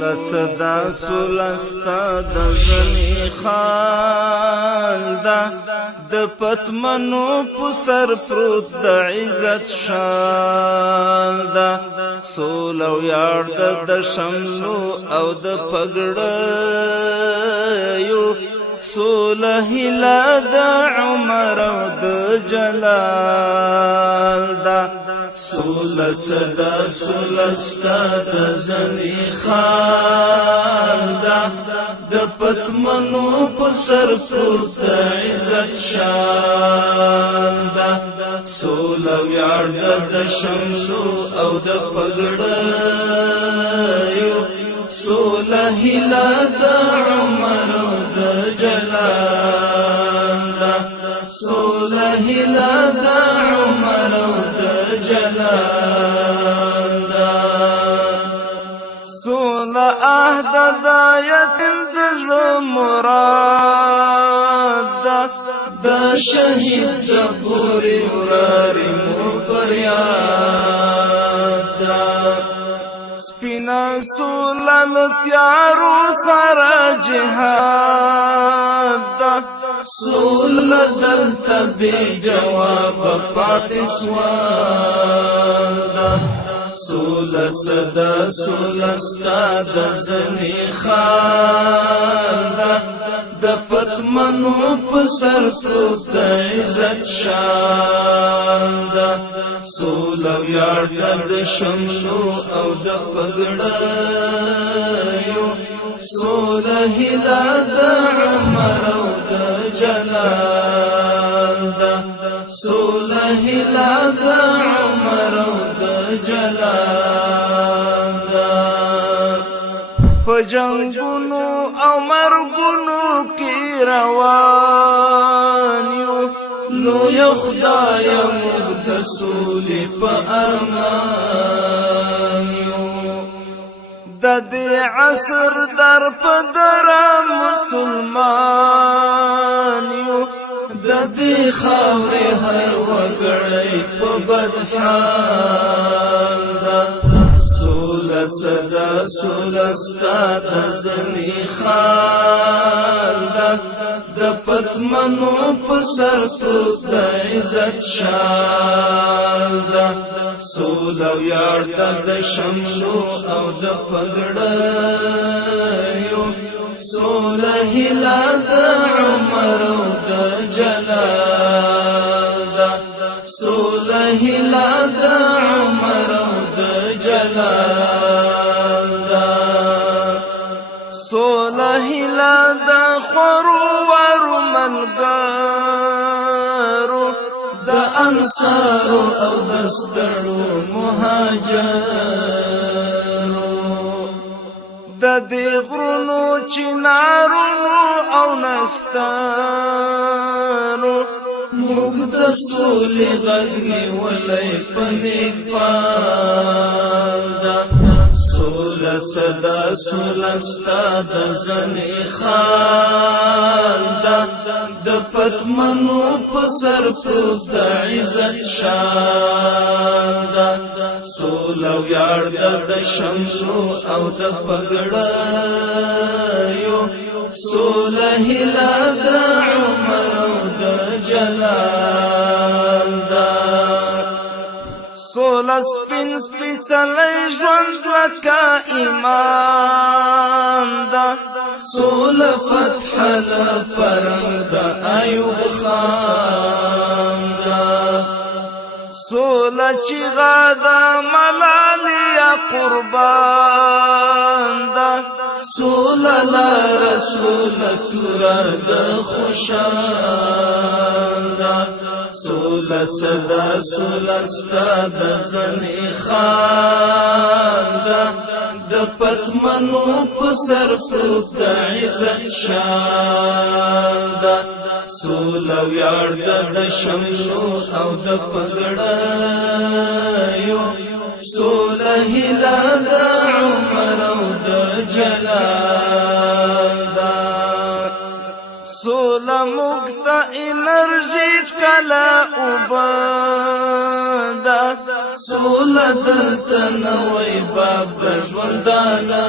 لڅدا سولستا د زنی خال دا د پتمنو پسر پروت د عزت شال دا سول او یار د شملو او د پګړیو سول هلا د عمر او د جلال دا سول صدا سولستا د زنی خال دا د پتمنو پسر پروت د عزت شال دا سول او یار د شملو او د پګړیو سول هلا د عمر او د جلال دا سول هلا د عمر او د جلال دا سول عهد د یتیم د زړه مراد دا د شهید د پورې وراري مو فریاد دا سپینا سولن تیارو سره جهاد دا سول دلته بی جواب پاتې سوال دا سول صدا سولستا د زنی خال دا د پتمنو پسر پروت د عزت شال دا سول او یار د شملو او د پګړیو سول هلا د عمر او د جلال دا سول هلا د عمر او د جلال دا په جنگونو او مرګونو کې روان یو نو یو خدای موږ د سولې په ارمان یو د دې عصر در په در مسلمان یو د دې خاورې هر وګړی په بد حال دا سول صدا سولستا د زنی خال دا د پتمنو پسر پروت د عزت شال دا سول او یار د شملو او د پګړیو سول هلا د عمر او د جلال دا سول هلا د عمر او د جلال دا سول هلا د خروار ملګرو د انصارو او د ستړو مهاجرو د دې غرونو چنارونو او نختانو موږ د سولې غږ نیولی په نیک فال دا سول صدا سولستا د زنی خال دا د پتمنو پسر پروت د عزت شال دا سول او یار د شملو او د پګړیو سول هلا د عمر او د جلال دا سول سپین سپیڅلی ژوند لکه ایمان دا سول فتح لپرنګ د ایوب خان دا سول چیغه د ملالیا قربان دا سول لا رسول تورا د خوشان دا سول صدا سولستا د زنی خال دا د پتمنو پسر پروت د عزت شال دا سول او یار د شملو او د پګړیو سول هلا د عمر او د جلال دا سول مقتا انرژی کلا اوبادا سول دلتا نوی باب د ژوندانه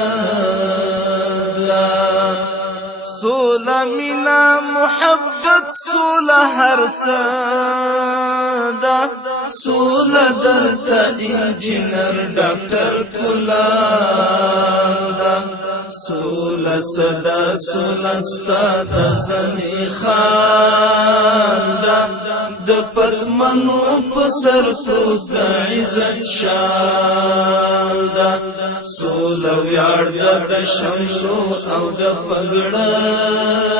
مینا محبت سوله هر څه ده سوله دلته انجینر ډاکټر کلال ده سوله څه ده سوله ستا د زنې خان ده د پتمنو په سر پروت د عزت شال ده سوله ویاړ ده د شملو او د پګړیو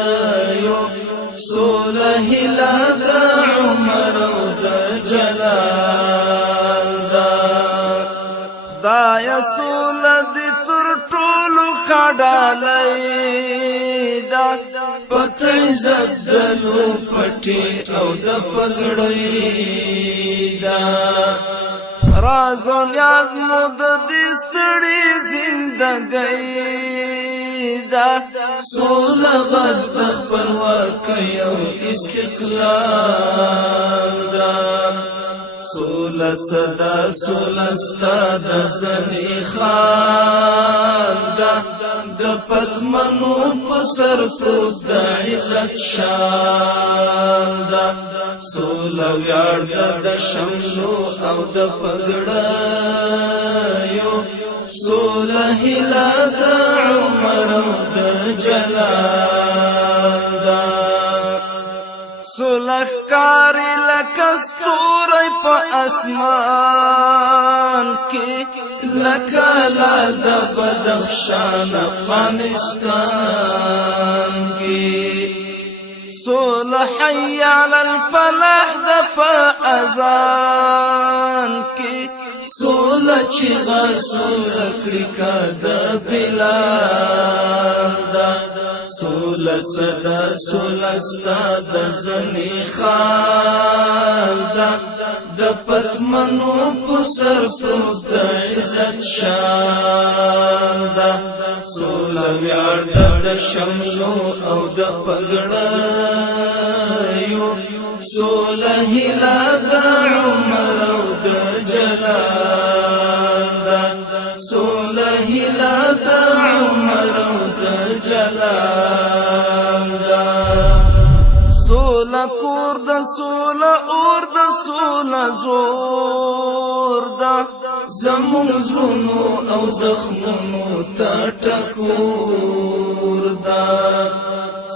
سوله هیله د عمر او د جلال ده خدایه سوله دې تر ټولو ښه ډالۍ ده پت عزت دلو پټي او د پګړۍ ده راز و نیاز مو د دې ستړې زندګۍ ده سوله غږ د خپلواکۍ او استقلال ده سوله څه ده سوله ستا د زنې خان ده د پتمنو په سر پروت د عزت شال ده سوله ویاړ ده د شملو او د پګړیو سوله هیله د عمر او د جلال ده سوله ښکاري لکه ستوری په اسمان کې لکه لعل د بدخشان افغانستان کې سوله حي علی الفلاح د په اذان کې سوله چیغه سوله کړي کا د بلال ده سوله څه ده سوله ستا د زنې خال ده د پتمنو په سر پروت د عزت شال ده سوله ویاړ ده د شملو او د پګړیو سوله هیله د عمر او د جلال ده سوله هیله د عمر او د جلال ده سوله کور د سوله اور د سوله زور ده زمون زړونو او زخمونو ته ټکور ده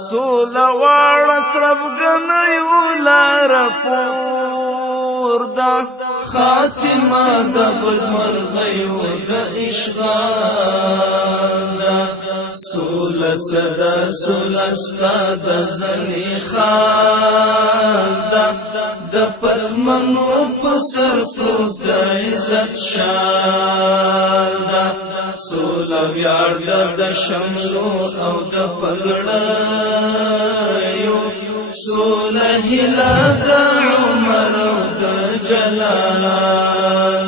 سوله واړه تربګنیو لاره پور ده خاتمه د بدمرغیو د اشغال ده سوله څه ده سوله ستا د زنې خان ده د پتمنو په سر پروت د عزت شال ده سوله ویاړ ده د شملو او د پګړیو سوله هیله د عمر او د جلال